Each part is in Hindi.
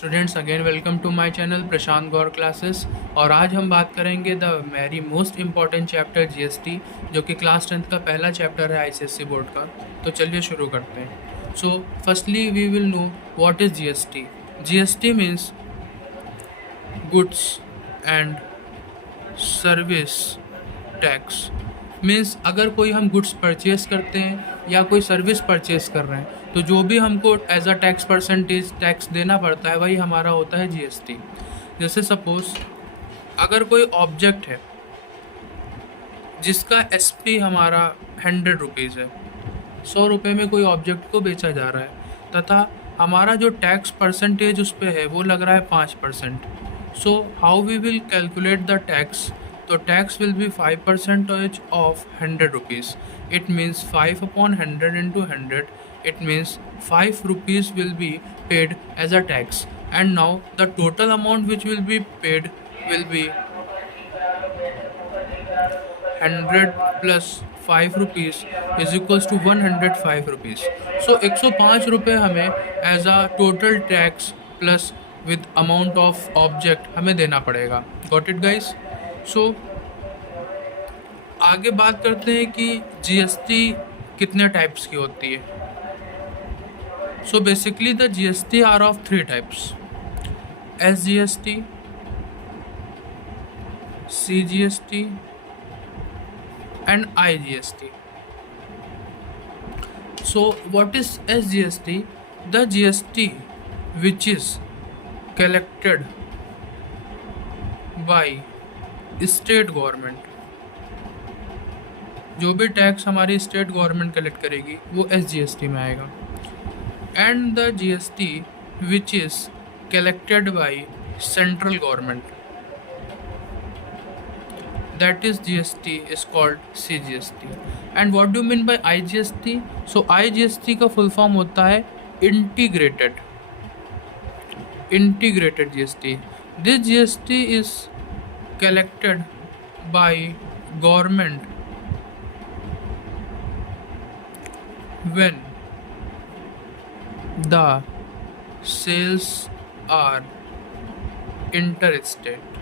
Students again welcome to my channel Prashant Gaur classes. और आज हम बात करेंगे the very most important chapter GST, जो कि क्लास 10th का पहला चैप्टर है आईसीएसई बोर्ड का। तो चलिए शुरू करते हैं। So firstly we will know what is GST. GST means goods and service tax. Means अगर कोई हम गुड्स परचेज करते हैं या कोई सर्विस परचेज कर रहे हैं तो जो भी हमको as a tax percentage tax देना पड़ता है वही हमारा होता है जीएसटी। जैसे सपोज अगर कोई ऑब्जेक्ट है जिसका एसपी हमारा 100 रुपीज़ है, 100 रुपये में कोई ऑब्जेक्ट को बेचा जा रहा है तथा हमारा जो टैक्स परसेंटेज उस पर है वो लग रहा है 5%। So how we will calculate the tax? तो tax will be 5% of 100 rupees. It means 5/100 into 100. It means 5 rupees will be paid as a tax. And now the total amount which will be paid will be 100 plus 5 rupees is equals to 105 rupees. So 105 रुपये हमें as a total tax plus with amount of object हमें देना पड़ेगा। Got it guys? सो आगे बात करते हैं कि जीएसटी कितने टाइप्स की होती है। So basically the GST are of 3 types: SGST, CGST and IGST. So what is SGST? The GST which is collected by state government। जो भी टैक्स हमारी स्टेट गवर्नमेंट कलेक्ट करेगी वो SGST में आएगा। And the GST which is collected by central government, that is GST is called CGST. And what do you mean by IGST? So IGST का full form होता है integrated GST. This GST is collected by government when the sales are interstate।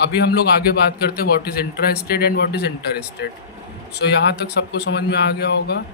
अभी हम लोग आगे बात करते हैं what is intrastate and what is interstate. So यहाँ तक सबको समझ में आ गया होगा।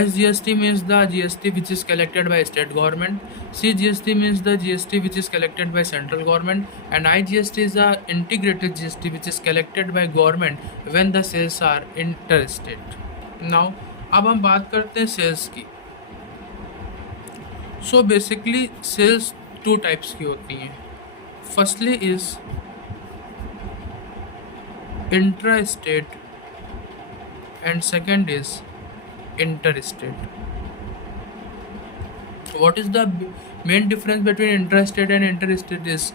SGST means the GST which is collected by state government. CGST means the GST which is collected by central government. And IGST is the integrated GST which is collected by government when the sales are interstate. Now अब हम बात करते हैं सेल्स की। सो बेसिकली सेल्स 2 टाइप्स की होती हैं। Firstly is intra state and second is inter state. What is the main difference between intra state and inter state? Is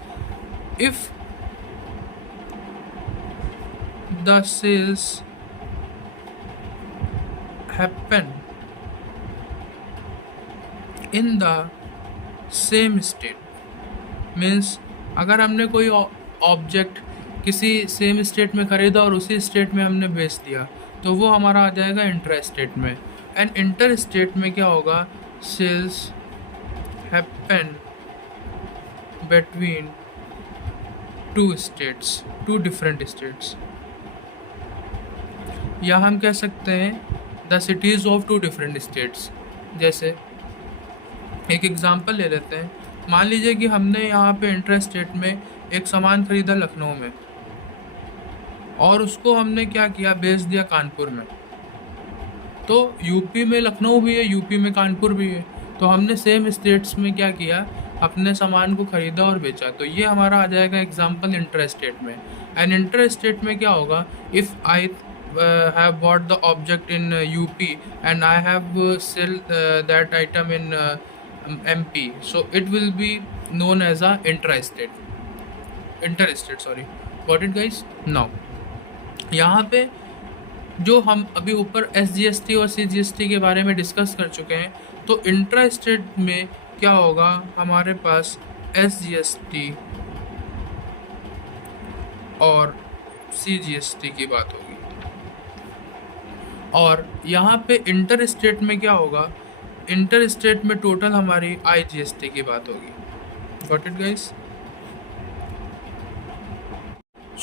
if the sales happen in the same state, means अगर हमने कोई ऑब्जेक्ट किसी सेम स्टेट में ख़रीदा और उसी स्टेट में हमने बेच दिया तो वो हमारा आ जाएगा इंट्रा स्टेट में। एंड इंटर स्टेट में क्या होगा? Sales happen between 2 states, 2 different states, या हम कह सकते हैं the cities of 2 different states. जैसे एक एग्ज़ाम्पल ले लेते हैं। मान लीजिए कि हमने यहाँ पे इंटर स्टेट में एक सामान ख़रीदा लखनऊ में और उसको हमने क्या किया, बेच दिया कानपुर में। तो यूपी में लखनऊ भी है, यूपी में कानपुर भी है, तो हमने सेम स्टेट्स में क्या किया, अपने सामान को ख़रीदा और बेचा। तो ये हमारा आ जाएगा एग्जाम्पल इंटर स्टेट में। एंड इंटर स्टेट में क्या होगा? If I have bought the object in UP and I have sell that item in MP, so it will be known as a inter-state, sorry, got it guys? Now यहाँ पे जो हम अभी ऊपर SGST और CGST के बारे में डिस्कस कर चुके हैं, तो इंट्रा स्टेट में क्या होगा? हमारे पास SGST और CGST की बात होगी। और यहाँ पे इंटर स्टेट में क्या होगा? इंटर स्टेट में टोटल हमारी IGST की बात होगी. Got it guys?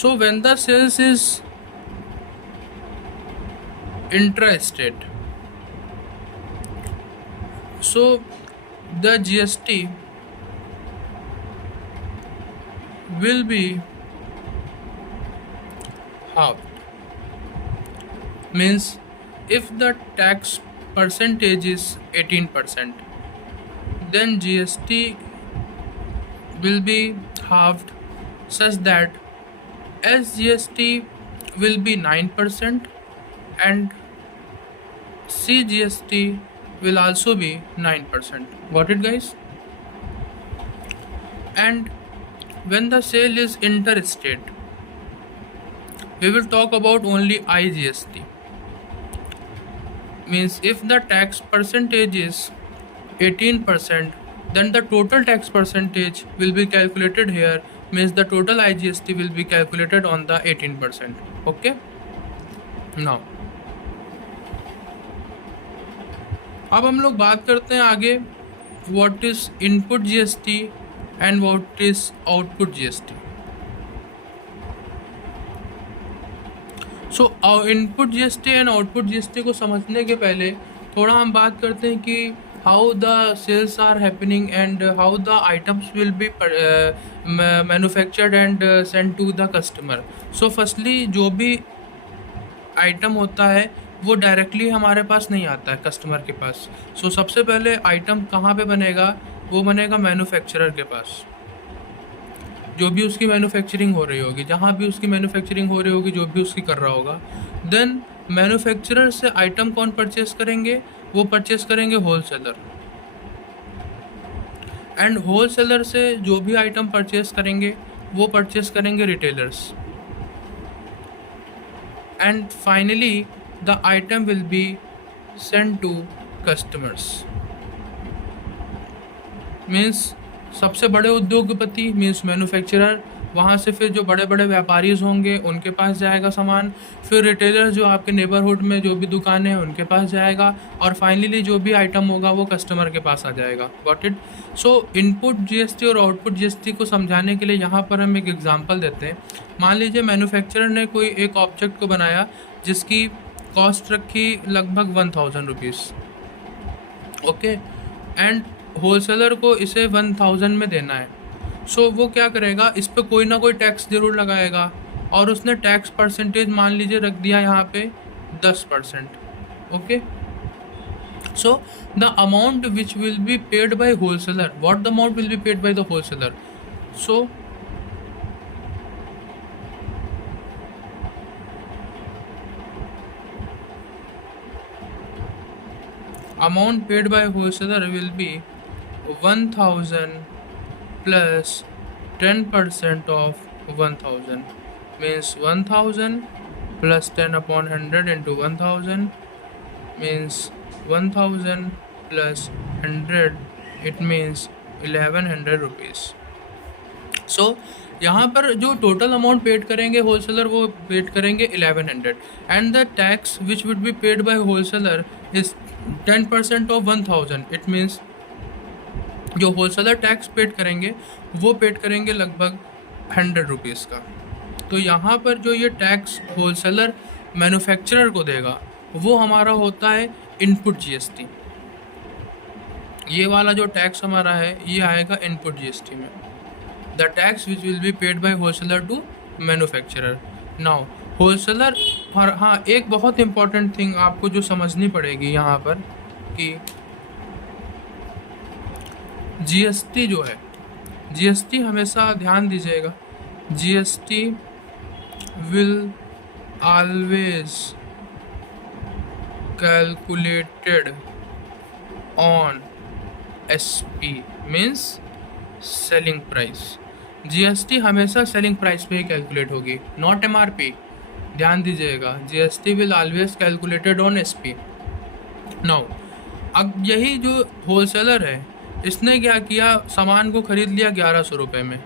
So when the sales is intra state, so the GST will be halved. Means if the tax percentage is 18%, then GST will be halved such that SGST will be 9% and CGST will also be 9%. Got it guys? And when the sale is interstate, we will talk about only IGST. Means if the tax percentage is 18%, then the total tax percentage will be calculated here. Means the total IGST will be calculated on the 18%. Okay? Now अब हम लोग बात करते हैं आगे what is input GST and what is output GST. So input GST and output GST को समझने के पहले थोड़ा हम बात करते हैं कि how the sales are happening and how the items will be manufactured and send to the customer. So firstly जो भी आइटम होता है वो डायरेक्टली हमारे पास नहीं आता है कस्टमर के पास. सो सबसे पहले आइटम कहाँ पे बनेगा? वो बनेगा मैन्युफैक्चरर के पास. जो भी उसकी मैन्युफैक्चरिंग हो रही होगी, जहाँ भी उसकी मैन्युफैक्चरिंग हो रही होगी, जो भी उसकी कर रहा होगा, देन मैन्युफैक्चरर से आइटम कौन परचेस करेंगे? वो परचेस करेंगे होलसेलर. एंड होलसेलर से जो भी आइटम परचेस करेंगे वो परचेस करेंगे retailers. And finally the item will be sent to customers. Means सबसे बड़े उद्योगपति मीन्स मैन्युफैक्चरर, वहाँ से फिर जो बड़े बड़े व्यापारीज होंगे उनके पास जाएगा सामान, फिर रिटेलर जो आपके नेबरहुड में जो भी दुकानें हैं उनके पास जाएगा, और फाइनली जो भी आइटम होगा वो कस्टमर के पास आ जाएगा. Got it? So input GST और आउटपुट GST को समझाने के लिए यहाँ पर हम एक एग्जांपल देते हैं. मान लीजिए मैन्युफैक्चरर ने कोई एक ऑब्जेक्ट को बनाया जिसकी कॉस्ट रखी लगभग 1000 रुपीज़. ओके, एंड होलसेलर को इसे 1000 में देना है. सो वो क्या करेगा? इस पर कोई ना कोई टैक्स ज़रूर लगाएगा, और उसने टैक्स परसेंटेज मान लीजिए रख दिया यहाँ पे 10%. Okay, so the amount which will be paid by wholesaler, what the amount will be paid by the wholesaler? So amount paid by wholesaler will be 1000 plus 10% of 1000. Means 1000 plus 10 upon 100 into 1000 means 1000 plus 100, it means 1100 rupees. So यहाँ पर जो टोटल अमाउंट पेड करेंगे होलसेलर वो पेड करेंगे 1100, and the tax which would be paid by wholesaler is 10% of 1000. It means जो होलसेलर टैक्स पेड करेंगे वो पेड करेंगे लगभग 100 रुपीज़ का. तो यहाँ पर जो ये टैक्स होलसेलर मैन्युफैक्चरर को देगा वो हमारा होता है इनपुट GST. ये वाला जो टैक्स हमारा है ये आएगा इनपुट GST में. The tax which will be paid by wholesaler to manufacturer. Now wholesaler, हाँ एक बहुत इम्पॉर्टेंट थिंग आपको जो समझनी पड़ेगी यहाँ पर कि GST जो है, GST हमेशा ध्यान दीजिएगा, GST will always calculated on SP means selling price. GST हमेशा सेलिंग प्राइस पे ही कैलकुलेट होगी, नॉट MRP. ध्यान दीजिएगा, GST will always calculated on SP. Now अब यही जो होलसेलर है इसने क्या किया, सामान को ख़रीद लिया 1100 रुपये में.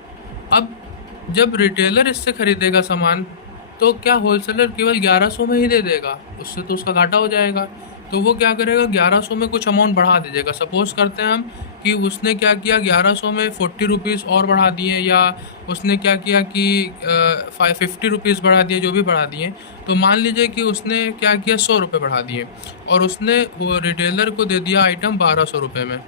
अब जब रिटेलर इससे ख़रीदेगा सामान तो क्या होलसेलर केवल 1100 में ही दे देगा? उससे तो उसका घाटा हो जाएगा. तो वो क्या करेगा 1100 में कुछ अमाउंट बढ़ा दीजिएगा। सपोज़ करते हैं हम कि उसने क्या किया 1100 में 40 रुपीज़ और बढ़ा दिए, या उसने क्या किया कि 50 रुपीज़ बढ़ा दिए, जो भी बढ़ा दिए। तो मान लीजिए कि उसने क्या किया 100 रुपये बढ़ा दिए और उसने वो रिटेलर को दे दिया आइटम 1200 रुपये में।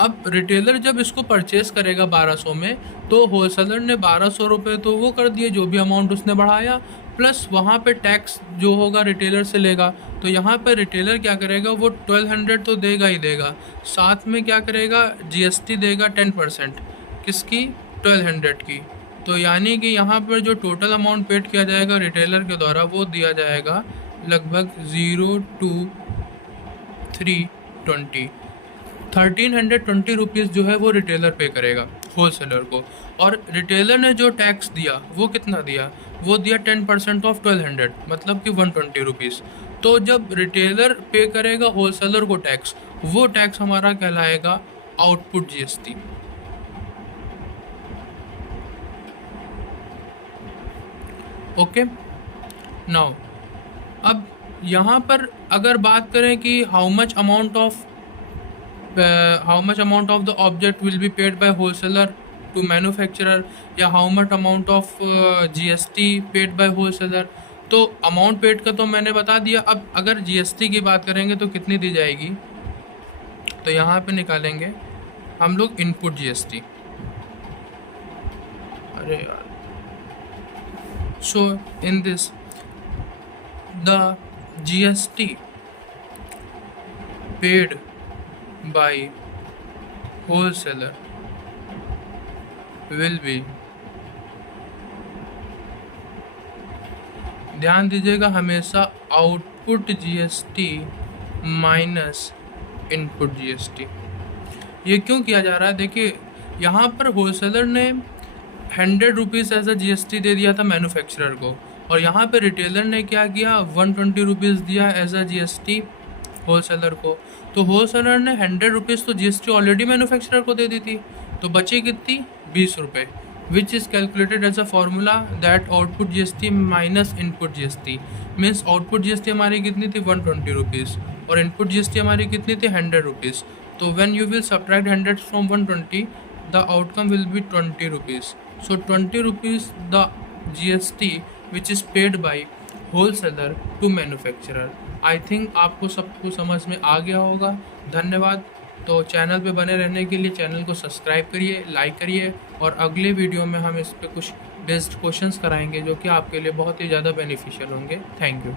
अब रिटेलर जब इसको परचेज़ करेगा 1200 में, तो होलसेलर ने 1200 रुपये तो वो कर दिए जो भी अमाउंट उसने बढ़ाया, प्लस वहाँ पे टैक्स जो होगा रिटेलर से लेगा। तो यहाँ पे रिटेलर क्या करेगा, वो 1200 तो देगा ही देगा, साथ में क्या करेगा जीएसटी देगा 10%। किसकी? 1200 की। तो यानी कि यहाँ पर जो टोटल अमाउंट पेड किया जाएगा रिटेलर के द्वारा वो दिया जाएगा लगभग 02320 1320 रुपीज़ जो है वो रिटेलर पे करेगा होलसेलर को। और रिटेलर ने जो टैक्स दिया वो कितना दिया, वो दिया 10% ऑफ 1200, मतलब कि 120 रुपीज़। तो जब रिटेलर पे करेगा होलसेलर को टैक्स, वो टैक्स हमारा कहलाएगा आउटपुट जीएसटी। ओके, नाउ अब यहाँ पर अगर बात करें कि how much amount of the object will be paid by wholesaler to manufacturer, या how much amount of GST paid by wholesaler. तो अमाउंट पेड का तो मैंने बता दिया। अब अगर जीएसटी की बात करेंगे तो कितनी दी जाएगी, तो यहाँ पे निकालेंगे हम लोग इनपुट जीएसटी। अरे यार, so in this the GST paid by wholesaler will be, ध्यान दीजिएगा हमेशा output GST minus input GST. ये क्यों किया जा रहा है? देखिए यहाँ पर होलसेलर ने 100 रुपीज़ एज अ जीएसटी दे दिया था मैन्युफैक्चरर को, और यहाँ पे रिटेलर ने क्या किया 120 रुपीज़ दिया एज अ जीएसटी होलसेलर को। तो होलसेलर ने 100 रुपीज़ तो जीएसटी ऑलरेडी मैन्युफैक्चरर को दे दी थी, तो बची कितनी 20 रुपये, which is calculated as a formula that output GST minus input GST. Means output GST हमारी कितनी थी 120 रुपीज़ और इनपुट जीएसटी हमारी कितनी थी 100 रुपीज़। तो when you will subtract 100 from 120, the outcome will be 20 rupees. So 20 rupees the GST which is paid by wholesaler to manufacturer. I think आपको सब कुछ समझ में आ गया होगा। धन्यवाद। तो चैनल पे बने रहने के लिए चैनल को सब्सक्राइब करिए, लाइक करिए, और अगले वीडियो में हम इस पे कुछ बेस्ड क्वेश्चंस कराएंगे जो कि आपके लिए बहुत ही ज़्यादा बेनिफिशियल होंगे। Thank you.